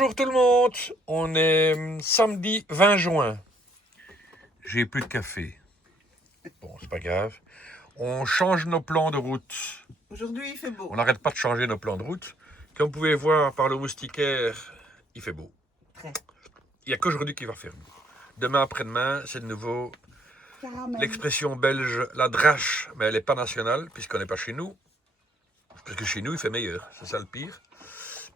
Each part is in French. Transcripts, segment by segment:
Bonjour tout le monde, on est samedi 20 juin. J'ai plus de café. Bon, c'est pas grave. On change nos plans de route. Aujourd'hui, il fait beau. On n'arrête pas de changer nos plans de route. Comme vous pouvez voir par le moustiquaire, il fait beau. Très. Il n'y a qu'aujourd'hui qu'il va faire beau. Demain après-demain, c'est de nouveau Caramel. l'expression belge, la drache, mais elle n'est pas nationale puisqu'on n'est pas chez nous. Parce que chez nous, il fait meilleur, c'est ça le pire.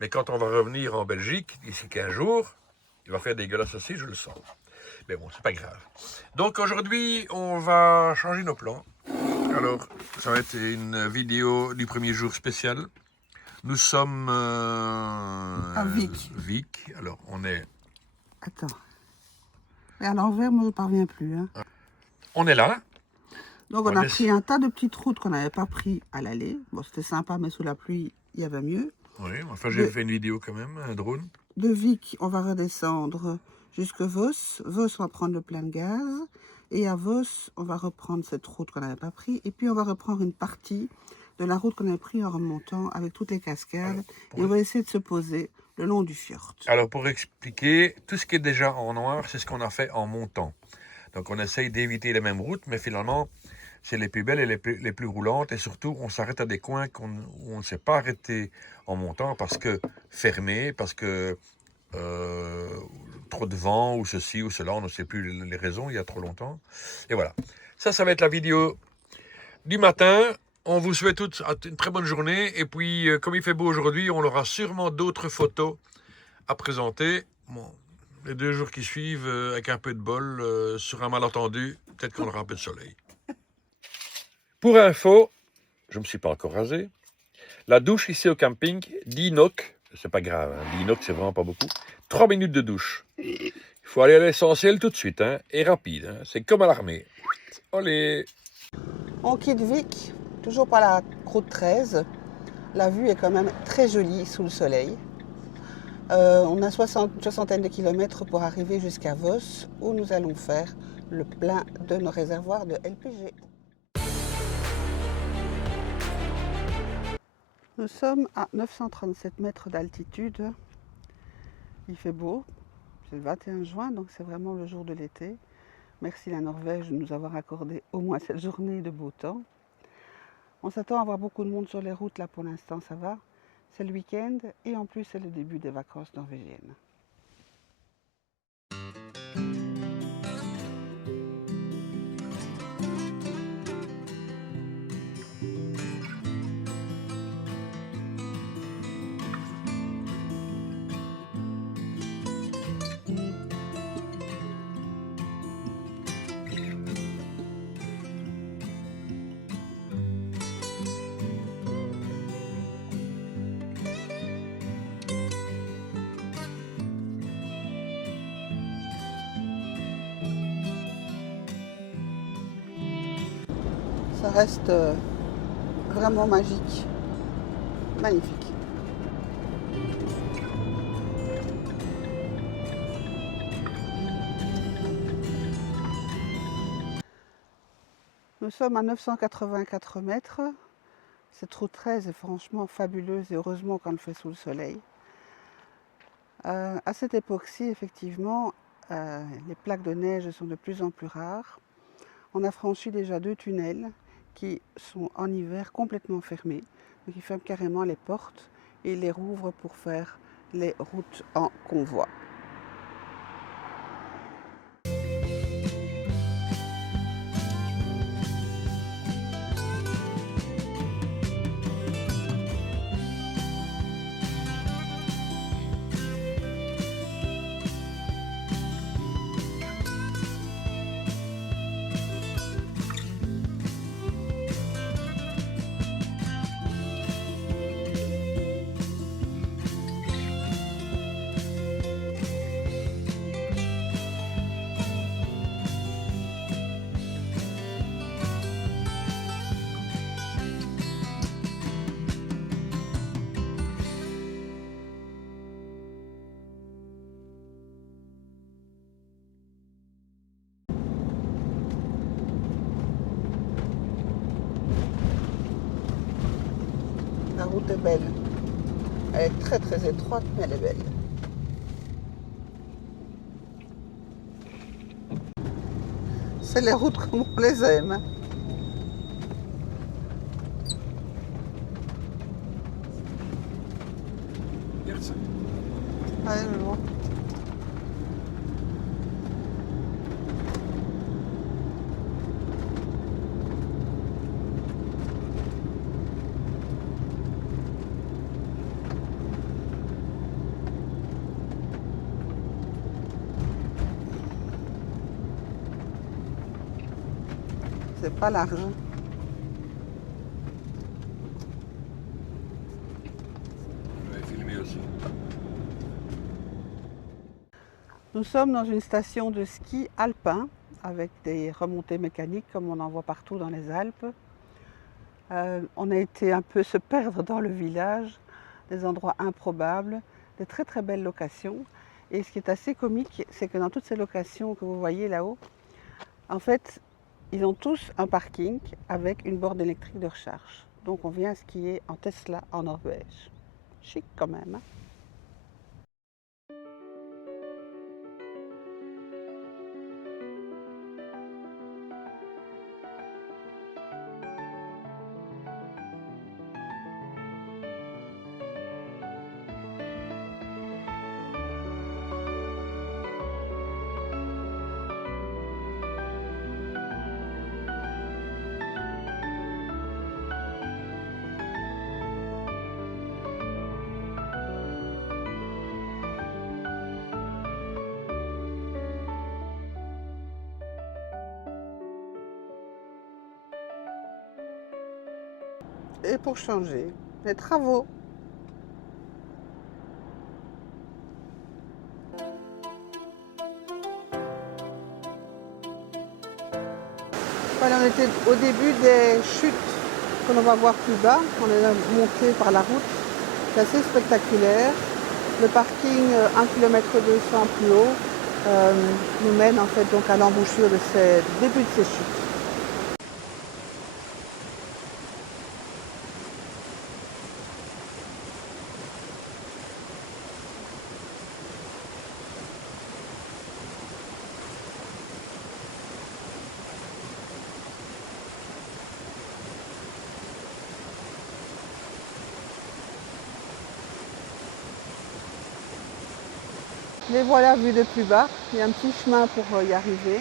Mais quand on va revenir en Belgique, d'ici 15 jours, il va faire dégueulasse aussi, je le sens. Mais bon, c'est pas grave. Donc aujourd'hui, on va changer nos plans. Alors, ça va être une vidéo du premier jour spécial. Nous sommes À Vic. Vic. Alors, on est Attends. Et à l'envers, moi, je ne parviens plus. Hein. là. Donc, on a pris un tas de petites routes qu'on n'avait pas pris à l'aller. Bon, c'était sympa, mais sous la pluie, il y avait mieux. Oui, enfin, j'ai fait une vidéo quand même, un drone. De Vic, on va redescendre jusque Vos. Vos, on va prendre le plein de gaz. Et à Vos, on va reprendre cette route qu'on n'avait pas pris. Et puis, on va reprendre une partie de la route qu'on avait pris en remontant avec toutes les cascades. Et on va essayer de se poser le long du fjord. Alors, pour expliquer, tout ce qui est déjà en noir, c'est ce qu'on a fait en montant. Donc, on essaye d'éviter les mêmes routes, mais finalement, c'est les plus belles et les plus roulantes. Et surtout, on s'arrête à des coins où on ne s'est pas arrêté en montant parce que fermé, parce que trop de vent ou ceci ou cela. On ne sait plus les raisons, il y a trop longtemps. Et voilà. Ça va être la vidéo du matin. On vous souhaite toutes une très bonne journée. Et puis, comme il fait beau aujourd'hui, on aura sûrement d'autres photos à présenter. Bon, les 2 jours qui suivent, avec un peu de bol, sur un malentendu, peut-être qu'on aura un peu de soleil. Pour info, je ne me suis pas encore rasé. La douche ici au camping, 10 NOK, c'est pas grave, hein, 10 NOK c'est vraiment pas beaucoup. 3 minutes de douche. Il faut aller à l'essentiel tout de suite, hein, et rapide. Hein, c'est comme à l'armée. Allez. On quitte Vic, toujours par la route 13. La vue est quand même très jolie sous le soleil. On a une soixantaine de kilomètres pour arriver jusqu'à Vos, où nous allons faire le plein de nos réservoirs de LPG. Nous sommes à 937 mètres d'altitude. Il fait beau, c'est le 21 juin, donc c'est vraiment le jour de l'été. Merci la Norvège de nous avoir accordé au moins cette journée de beau temps. On s'attend à avoir beaucoup de monde sur les routes, là pour l'instant ça va. C'est le week-end et en plus c'est le début des vacances norvégiennes. Ça reste vraiment magique, magnifique. Nous sommes à 984 mètres. Cette route 13 est franchement fabuleuse et heureusement qu'on le fait sous le soleil. À cette époque-ci, effectivement, les plaques de neige sont de plus en plus rares. On a franchi déjà 2 tunnels qui sont en hiver complètement fermés. Donc ils ferment carrément les portes et les rouvrent pour faire les routes en convoi. La route est belle. Elle est très très étroite, mais elle est belle. C'est les routes comme on les aime. Hein. Merci. Allez, je vois. C'est pas large. Je vais filmer aussi. Nous sommes dans une station de ski alpin avec des remontées mécaniques comme on en voit partout dans les Alpes. On a été un peu se perdre dans le village, des endroits improbables, des très très belles locations. Et ce qui est assez comique, c'est que dans toutes ces locations que vous voyez là-haut, en fait, ils ont tous un parking avec une borne électrique de recharge. Donc on vient skier en Tesla en Norvège. Chic quand même. Hein. Et pour changer, les travaux. Voilà, on était au début des chutes que l'on va voir plus bas. On est monté par la route. C'est assez spectaculaire. Le parking 1,2 km plus haut nous mène en fait donc à l'embouchure de ces débuts de ces chutes. Les voilà vus de plus bas. Il y a un petit chemin pour y arriver.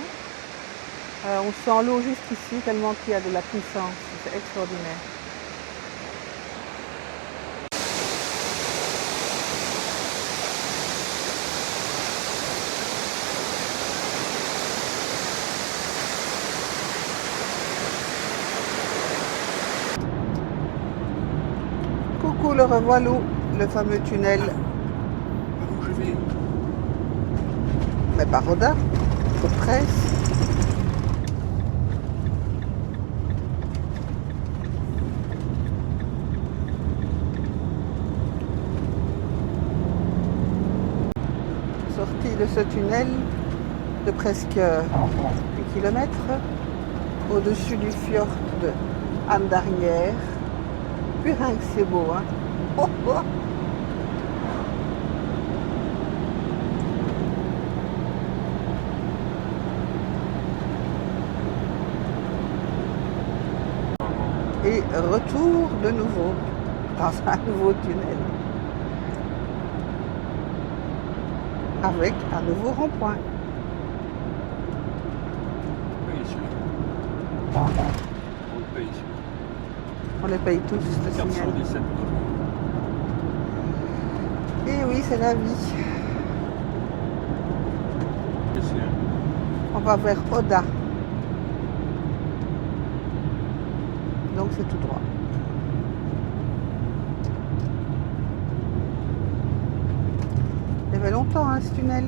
On sent l'eau juste ici, tellement qu'il y a de la puissance. C'est extraordinaire. Coucou, le revoilà, le fameux tunnel. Par où je vais? Mais par Roda, pour presse. Sortie de ce tunnel de presque 1 km au-dessus du fjord de Andarnière. Putain que c'est beau, hein. Oh, oh. Et retour de nouveau dans un nouveau tunnel. Avec un nouveau rond-point. Oui, celui-là. On le paye, celui-là. On les paye tous, le signal. 417 €. Et oui, c'est la vie. Qu'est-ce qu'il y a? On va vers Oda. Donc c'est tout droit. Il y avait longtemps hein, ce tunnel.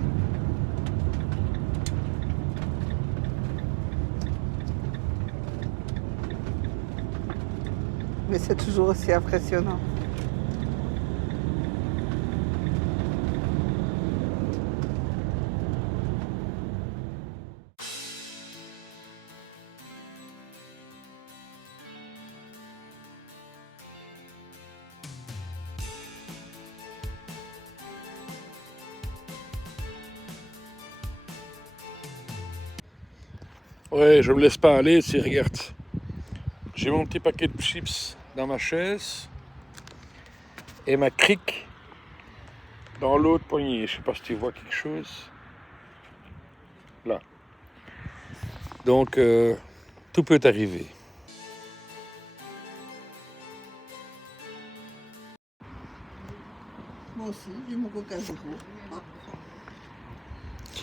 Mais c'est toujours aussi impressionnant. Ouais, je me laisse pas aller, c'est regarde. J'ai mon petit paquet de chips dans ma chaise et ma crique dans l'autre poignée. Je sais pas si tu vois quelque chose. Là. Donc, tout peut arriver. Moi aussi, j'ai mon coca zéro. Hop.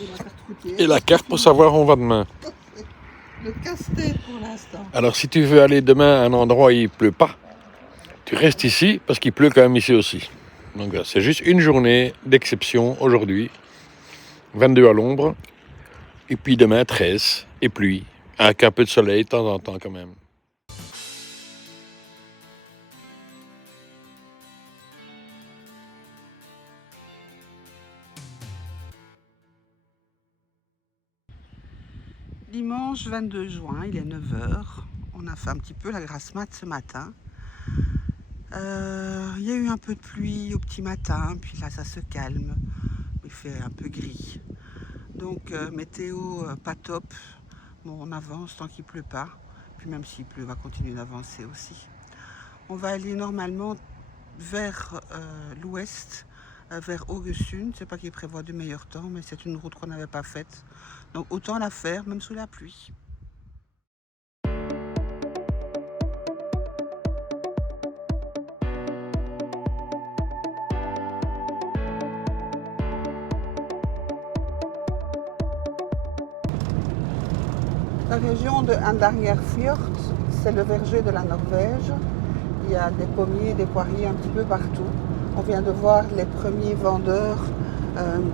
Et ma carte routière. Et la carte pour savoir où on va demain. Le casse-tête pour l'instant. Alors, si tu veux aller demain à un endroit où il pleut pas, tu restes ici parce qu'il pleut quand même ici aussi. Donc, c'est juste une journée d'exception aujourd'hui. 22 à l'ombre. Et puis demain, 13. Et pluie. Avec un peu de soleil de temps en temps quand même. Dimanche 22 juin, il est 9 h. On a fait un petit peu la grasse mat ce matin. Il y a eu un peu de pluie au petit matin, puis là ça se calme. Il fait un peu gris. Donc météo pas top. Bon, on avance tant qu'il pleut pas. Puis même s'il pleut, on va continuer d'avancer aussi. On va aller normalement vers l'ouest, vers Haugesund. C'est pas qu'il prévoit du meilleur temps, mais c'est une route qu'on n'avait pas faite. Donc autant la faire, même sous la pluie. La région de Andarjerfjord, c'est le verger de la Norvège. Il y a des pommiers, des poiriers un petit peu partout. On vient de voir les premiers vendeurs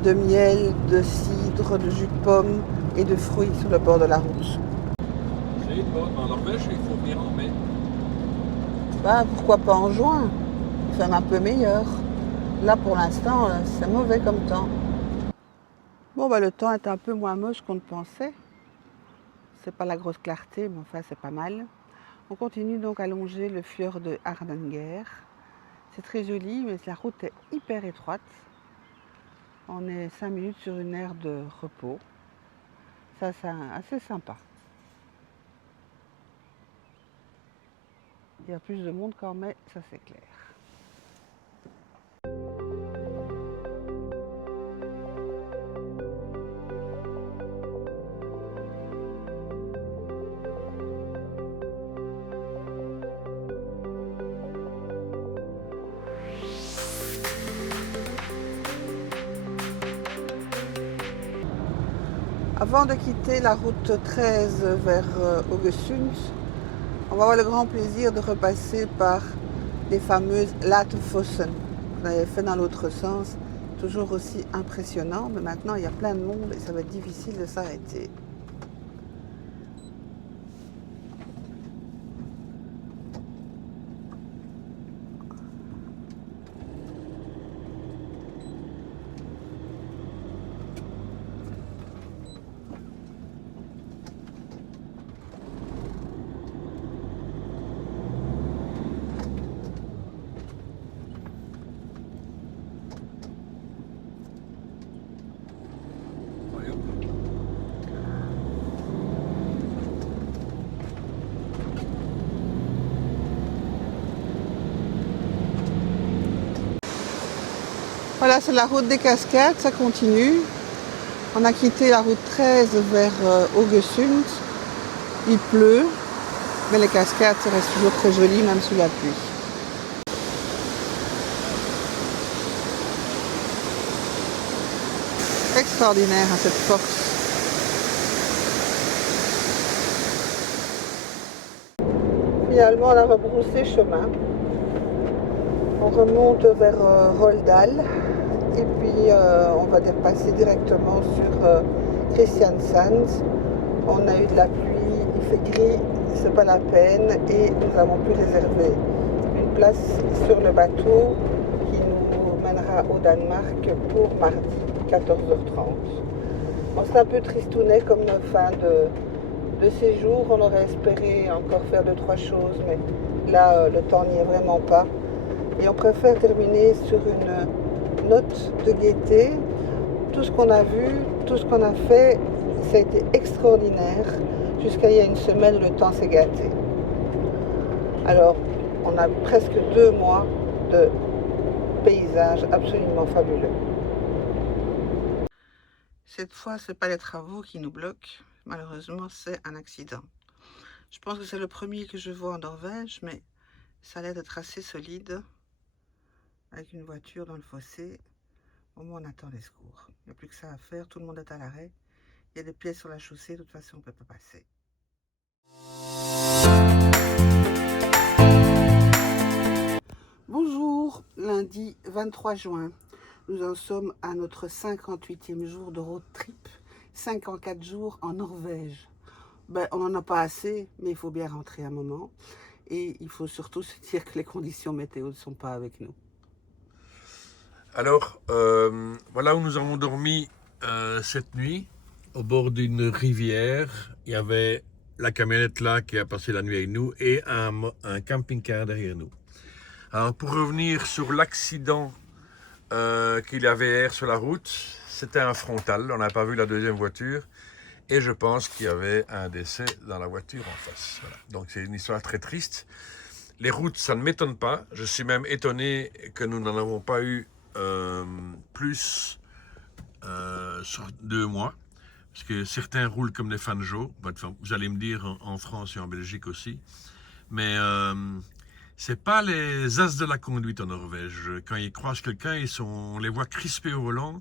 de miel, de cidre, de jus de pomme et de fruits sur le bord de la route. C'est bon, en Norvège, il faut venir en mai. Bah, pourquoi pas en juin? Il fait un peu meilleur. Là, pour l'instant, c'est mauvais comme temps. Bon, bah, le temps est un peu moins moche qu'on ne pensait. C'est pas la grosse clarté, mais enfin, c'est pas mal. On continue donc à longer le fjord de Hardanger. C'est très joli, mais la route est hyper étroite. On est 5 minutes sur une aire de repos. Ça, c'est assez sympa. Il y a plus de monde qu'en mai, ça c'est clair. Avant de quitter la route 13 vers Haugesund, on va avoir le grand plaisir de repasser par les fameuses Latefossen qu'on avait fait dans l'autre sens. Toujours aussi impressionnant, mais maintenant il y a plein de monde et ça va être difficile de s'arrêter. Voilà, c'est la route des cascades, ça continue. On a quitté la route 13 vers Haugesund. Il pleut, mais les cascades, ça reste toujours très joli, même sous la pluie. Extraordinaire, hein, cette force. Finalement, on a rebroussé chemin. On remonte vers Roldal et puis on va passer directement sur Kristiansand. On a eu de la pluie, il fait gris, c'est pas la peine et nous avons pu réserver une place sur le bateau qui nous mènera au Danemark pour mardi 14h30. Bon, c'est un peu tristounet comme fin de séjour. On aurait espéré encore faire 2-3 choses, mais là le temps n'y est vraiment pas. Et on préfère terminer sur une note de gaieté. Tout ce qu'on a vu, tout ce qu'on a fait, ça a été extraordinaire. jusqu'à il y a une semaine où le temps s'est gâté. Alors, on a presque 2 mois de paysages absolument fabuleux. Cette fois, ce n'est pas les travaux qui nous bloquent. Malheureusement, c'est un accident. Je pense que c'est le premier que je vois en Norvège, mais ça a l'air d'être assez solide. Avec une voiture dans le fossé, au moins on attend les secours. Il n'y a plus que ça à faire, tout le monde est à l'arrêt. Il y a des pièces sur la chaussée, de toute façon on ne peut pas passer. Bonjour, lundi 23 juin. Nous en sommes à notre 58e jour de road trip. 54 jours en Norvège. Ben, on n'en a pas assez, mais il faut bien rentrer un moment. Et il faut surtout se dire que les conditions météo ne sont pas avec nous. Alors, voilà où nous avons dormi cette nuit, au bord d'une rivière. Il y avait la camionnette là qui a passé la nuit avec nous et un camping-car derrière nous. Alors, pour revenir sur l'accident qu'il y avait hier sur la route, c'était un frontal, on n'a pas vu la deuxième voiture. Et je pense qu'il y avait un décès dans la voiture en face. Voilà. Donc c'est une histoire très triste. Les routes, ça ne m'étonne pas. Je suis même étonné que nous n'en avons pas eu plus sur 2 mois. Parce que certains roulent comme des fanjos. Vous allez me dire en France et en Belgique aussi. Mais c'est pas les as de la conduite en Norvège. Quand ils croisent quelqu'un, on les voit crispés au volant.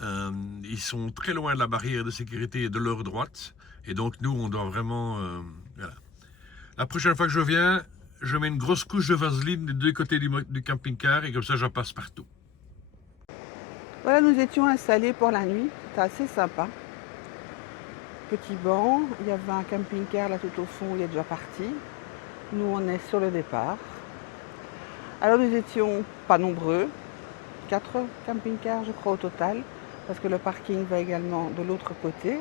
Ils sont très loin de la barrière de sécurité et de leur droite. Et donc nous, on doit vraiment... voilà. La prochaine fois que je viens, je mets une grosse couche de vaseline des 2 côtés du camping-car et comme ça, j'en passe partout. Voilà, nous étions installés pour la nuit. C'était assez sympa. Petit banc. Il y avait un camping-car là tout au fond, il est déjà parti. Nous, on est sur le départ. Alors nous étions pas nombreux. 4 camping-cars, je crois, au total. Parce que le parking va également de l'autre côté.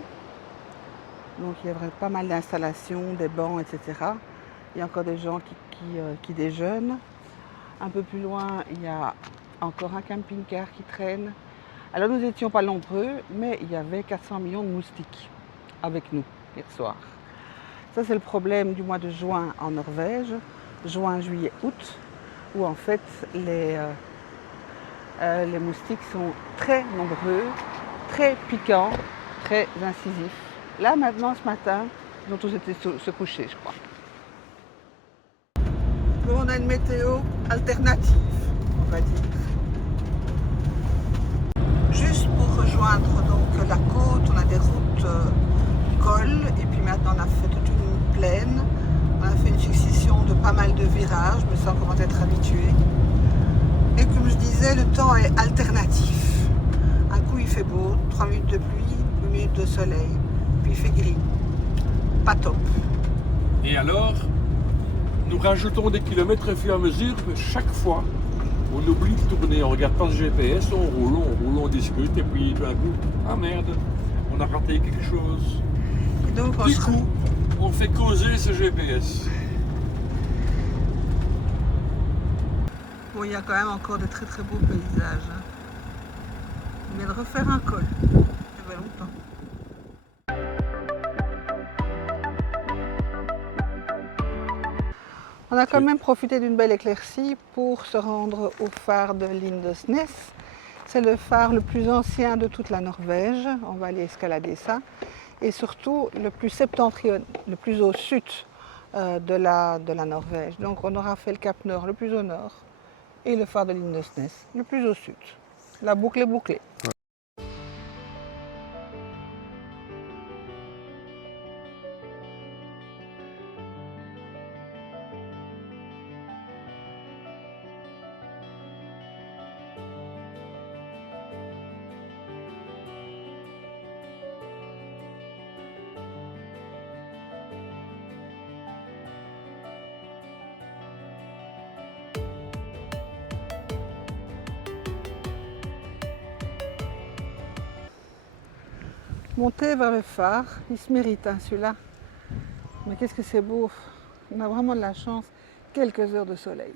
Donc il y a pas mal d'installations, des bancs, etc. Il y a encore des gens qui déjeunent. Un peu plus loin, il y a encore un camping-car qui traîne. Alors nous n'étions pas nombreux, mais il y avait 400 millions de moustiques avec nous hier soir. Ça c'est le problème du mois de juin en Norvège. Juin, juillet, août, où en fait les moustiques sont très nombreux, très piquants, très incisifs. Là maintenant ce matin, ils ont tous été se coucher, je crois. Bon, on a une météo alternative, on va dire. Juste pour rejoindre donc la côte, on a des routes col et puis maintenant on a fait toute une plaine. On a fait une succession de pas mal de virages, mais ça on commence à être habitué. Et comme je disais, le temps est alternatif. Un coup il fait beau, 3 minutes de pluie, 1 minute de soleil, puis il fait gris. Pas top. Et alors, nous rajoutons des kilomètres au fur et à mesure, mais chaque fois, on oublie de tourner, on regarde pas le GPS, on roule, on discute, et puis d'un coup, ah merde, on a raté quelque chose. Et donc, du coup, on fait causer ce GPS. Bon, il y a quand même encore de très très beaux paysages. On vient de refaire un col, ça fait longtemps. On a quand même profité d'une belle éclaircie pour se rendre au phare de Lindesnes. C'est le phare le plus ancien de toute la Norvège. On va aller escalader ça. Et surtout le plus septentrional, le plus au sud de la Norvège. Donc on aura fait le Cap Nord le plus au nord et le phare de Lindesnes le plus au sud. La boucle est bouclée. Monter vers le phare, il se mérite hein, celui-là. Mais qu'est-ce que c'est beau. On a vraiment de la chance. Quelques heures de soleil.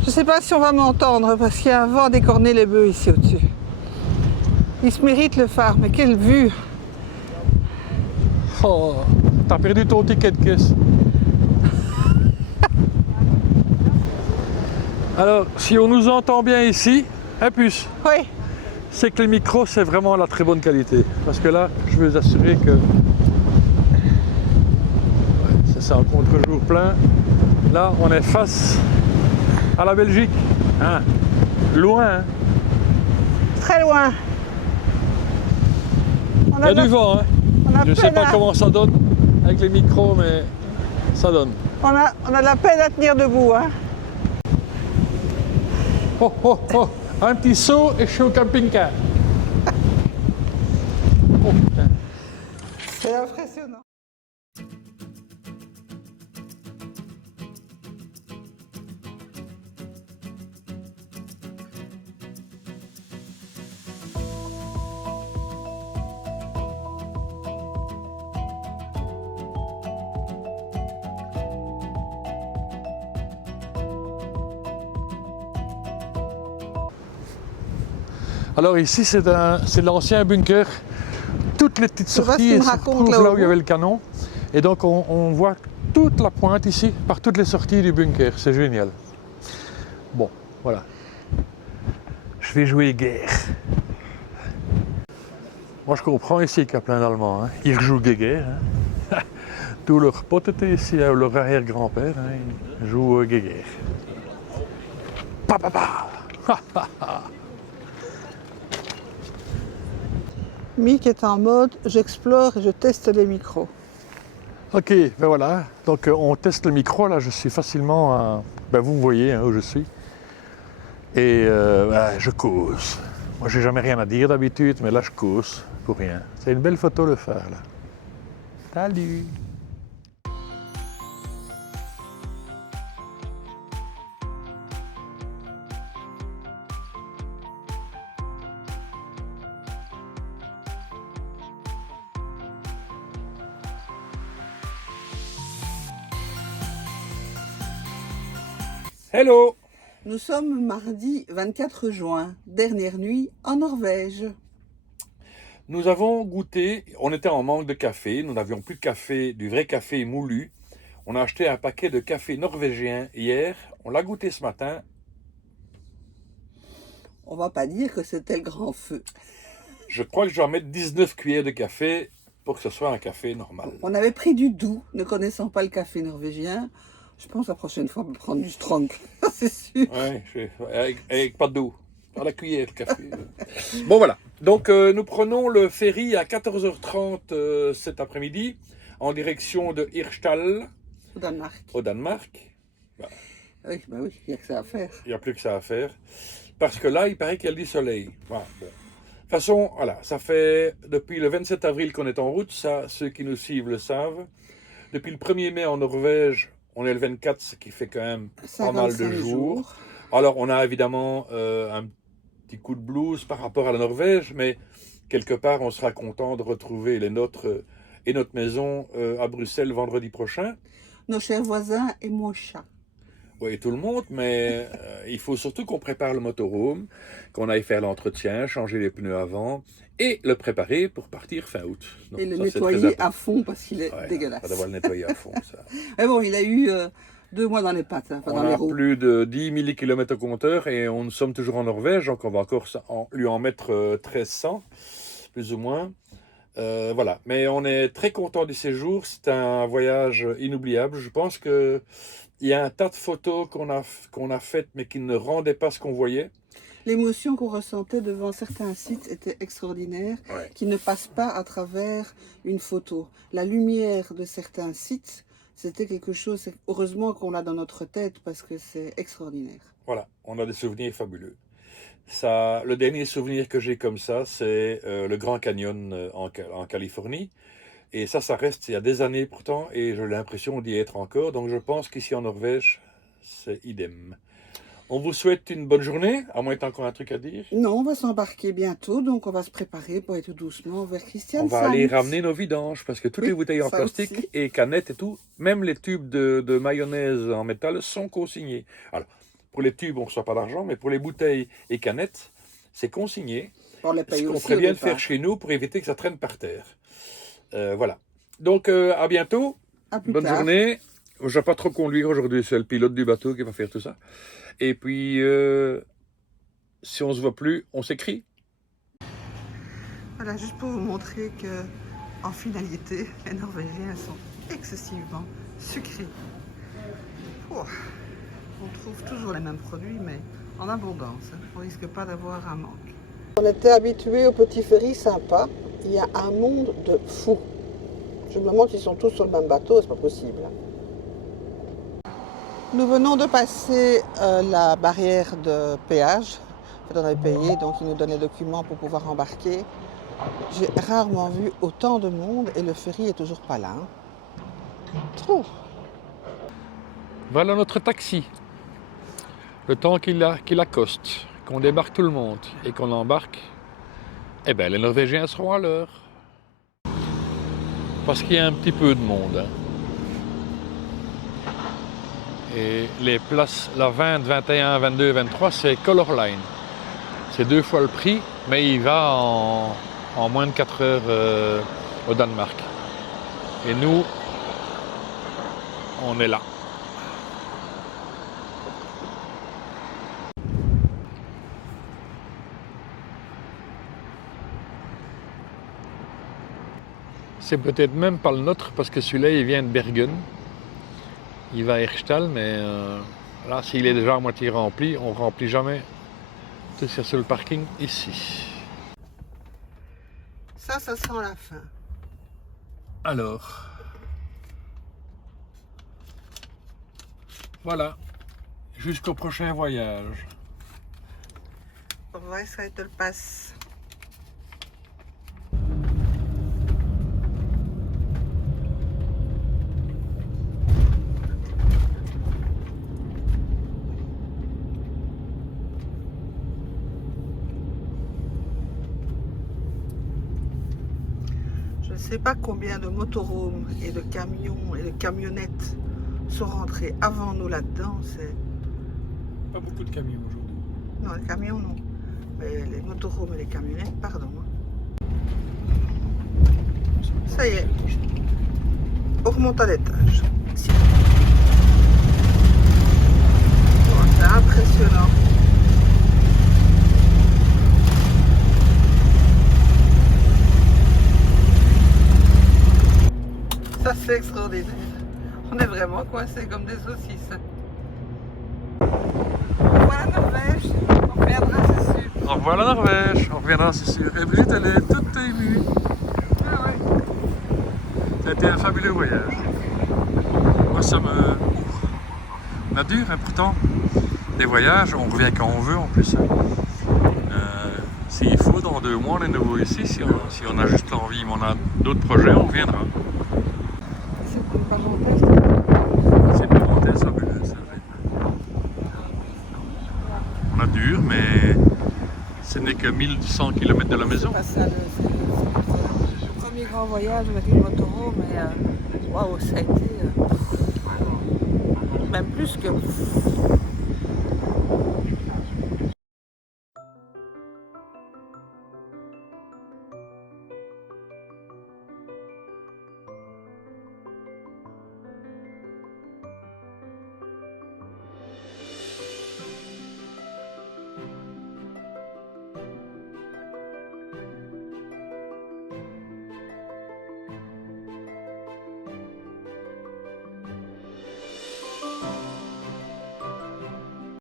Je ne sais pas si on va m'entendre parce qu'il y a un vent d'écorner les bœufs ici au-dessus. Il se mérite le phare, mais quelle vue! Oh, t'as perdu ton ticket de caisse. Alors, si on nous entend bien ici, un puce, Oui. c'est que le micro, c'est vraiment la très bonne qualité. Parce que là, je veux vous assurer que... Ouais, c'est ça, en contre-jour plein. Là, on est face à la Belgique. Hein. Loin, hein. Très loin. On Il y a du vent, hein. Je ne sais pas comment ça donne avec les micros, mais ça donne. On a de la peine à tenir debout, hein. Oh, oh, oh. Un petit saut et je suis au camping-car. Oh, putain. C'est impressionnant. Alors ici, c'est de l'ancien bunker. Toutes les petites Je vois ce sorties qu'il me se raconte trouvent là là au où il y avait le canon. Et donc on voit toute la pointe ici, par toutes les sorties du bunker. C'est génial. Bon, voilà. Je vais jouer guerre. Moi je comprends ici qu'il y a plein d'Allemands. Hein. Ils jouent guerre. Hein. Tous leurs potes étaient ici, leur arrière-grand-père. Hein. Ils jouent guerre. Pa, pa, pa. Mick est en mode j'explore et je teste les micros. Ok, ben voilà. Donc on teste le micro. Là, je suis facilement à... Ben, vous me voyez hein, où je suis. Et ben, je cause. Moi, j'ai jamais rien à dire d'habitude, mais là, je cause pour rien. C'est une belle photo le phare, là. Salut! Hello! Nous sommes mardi 24 juin, dernière nuit en Norvège. Nous avons goûté, on était en manque de café, nous n'avions plus de café, du vrai café moulu. On a acheté un paquet de café norvégien hier, on l'a goûté ce matin. On va pas dire que c'était le grand feu. Je crois que je dois mettre 19 cuillères de café pour que ce soit un café normal. On avait pris du doux, ne connaissant pas le café norvégien. Je pense la prochaine fois on peut prendre du strong, c'est sûr. Ouais, avec pas d'eau, par la cuillère le café. Bon voilà, donc nous prenons le ferry à 14h30 cet après-midi en direction de Hirtshals Au Danemark. au Danemark. Oui, bah oui, il n'y a que ça à faire. Il n'y a plus que ça à faire. Parce que là, il paraît qu'il y a du soleil. Voilà, bon. De toute façon, voilà, ça fait depuis le 27 avril qu'on est en route, ça, ceux qui nous suivent le savent. Depuis le 1er mai en Norvège, on est le 24, ce qui fait quand même pas mal de 55 jours. Alors, on a évidemment un petit coup de blues par rapport à la Norvège, mais quelque part, on sera content de retrouver les nôtres et notre maison à Bruxelles vendredi prochain. Nos chers voisins et mon chat. Oui, tout le monde, mais il faut surtout qu'on prépare le motorhome, qu'on aille faire l'entretien, changer les pneus avant et le préparer pour partir fin août. Donc, et le ça, nettoyer à fond parce qu'il est ouais, dégueulasse. On va devoir le nettoyer à fond, ça. Mais bon, il a eu 2 mois dans les pattes, hein, enfin, On dans les a roues. plus de 10 000 km au compteur et on sommes toujours en Norvège, donc on va encore lui en mettre 1300, plus ou moins. Voilà, mais on est très content du séjour, c'est un voyage inoubliable. Je pense que il y a un tas de photos qu'on a faites mais qui ne rendaient pas ce qu'on voyait. L'émotion qu'on ressentait devant certains sites était extraordinaire, Ouais. qui ne passe pas à travers une photo. La lumière de certains sites, c'était quelque chose, heureusement qu'on l'a dans notre tête parce que c'est extraordinaire. Voilà, on a des souvenirs fabuleux. Ça, le dernier souvenir que j'ai comme ça, c'est le Grand Canyon en Californie. Et ça reste il y a des années pourtant, et j'ai l'impression d'y être encore. Donc je pense qu'ici en Norvège, c'est idem. On vous souhaite une bonne journée, à moins que tu aies encore un truc à dire. Non, on va s'embarquer bientôt, donc on va se préparer pour être doucement vers Christian. On va aller ramener nos vidanges, parce que toutes Oui, les bouteilles en ça plastique aussi. et canettes et tout, même les tubes de mayonnaise en métal sont consignés. Alors, pour les tubes, on ne reçoit pas d'argent, mais pour les bouteilles et canettes, c'est consigné. On les Ce paye qu'on aussi ferait au bien de départ. faire chez nous pour éviter que ça traîne par terre. Voilà. Donc, à bientôt. À plus Bonne tard. journée. Je vais pas trop conduire aujourd'hui, c'est le pilote du bateau qui va faire tout ça. Et puis, si on se voit plus, on s'écrit. Voilà, juste pour vous montrer que, en finalité, les Norvégiens sont excessivement sucrés. Oh, on trouve toujours les mêmes produits, mais en abondance. On risque pas d'avoir un manque. On était habitués aux petits ferries sympas. Il y a un monde de fous. Je me demande s'ils sont tous sur le même bateau, c'est pas possible. Nous venons de passer la barrière de péage. En fait, on avait payé, donc ils nous donnent les documents pour pouvoir embarquer. J'ai rarement vu autant de monde et le ferry est toujours pas là. Hein. Trop. Voilà notre taxi. Le temps qu'il accoste, qu'on débarque tout le monde et qu'on embarque, eh bien, les Norvégiens seront à l'heure. Parce qu'il y a un petit peu de monde. Hein. Et les places, la 20, 21, 22, 23, c'est Color Line. C'est 2 fois le prix, mais il va en moins de 4 heures au Danemark. Et nous, on est là. C'est peut-être même pas le nôtre, parce que celui-là, il vient de Bergen. Il va à Hirschtal, mais là, s'il est déjà à moitié rempli, on ne remplit jamais. Tout c'est sur le parking ici. Ça sent la fin. Alors, voilà, jusqu'au prochain voyage. On va essayer de le passer. Je ne sais pas combien de motorhomes et de camions et de camionnettes sont rentrés avant nous là-dedans. C'est... Pas beaucoup de camions aujourd'hui. Non, les camions non. Mais les motorhomes et les camionnettes, pardon. Ça y est. On remonte à l'étage. Oh, c'est impressionnant. Ça c'est extraordinaire. On est vraiment coincés comme des saucisses. Voilà la Norvège. On reviendra, c'est sûr. Au revoir la Norvège, on reviendra c'est sûr. Et Brigitte, elle est toute émue. Ah ouais. Ça a été un fabuleux voyage. Moi, ça me... On a dur, hein, pourtant. Les voyages, on revient quand on veut en plus. S'il faut, dans 2 mois, on est nouveau ici. Si on a juste l'envie, mais on a d'autres projets, on reviendra. C'est une parenthèse. C'est une parenthèse fabuleuse, c'est vrai. On a dur, mais ce n'est que 1100 km de la maison. C'est le premier grand voyage avec les motorhomes, mais waouh, ça a été même plus que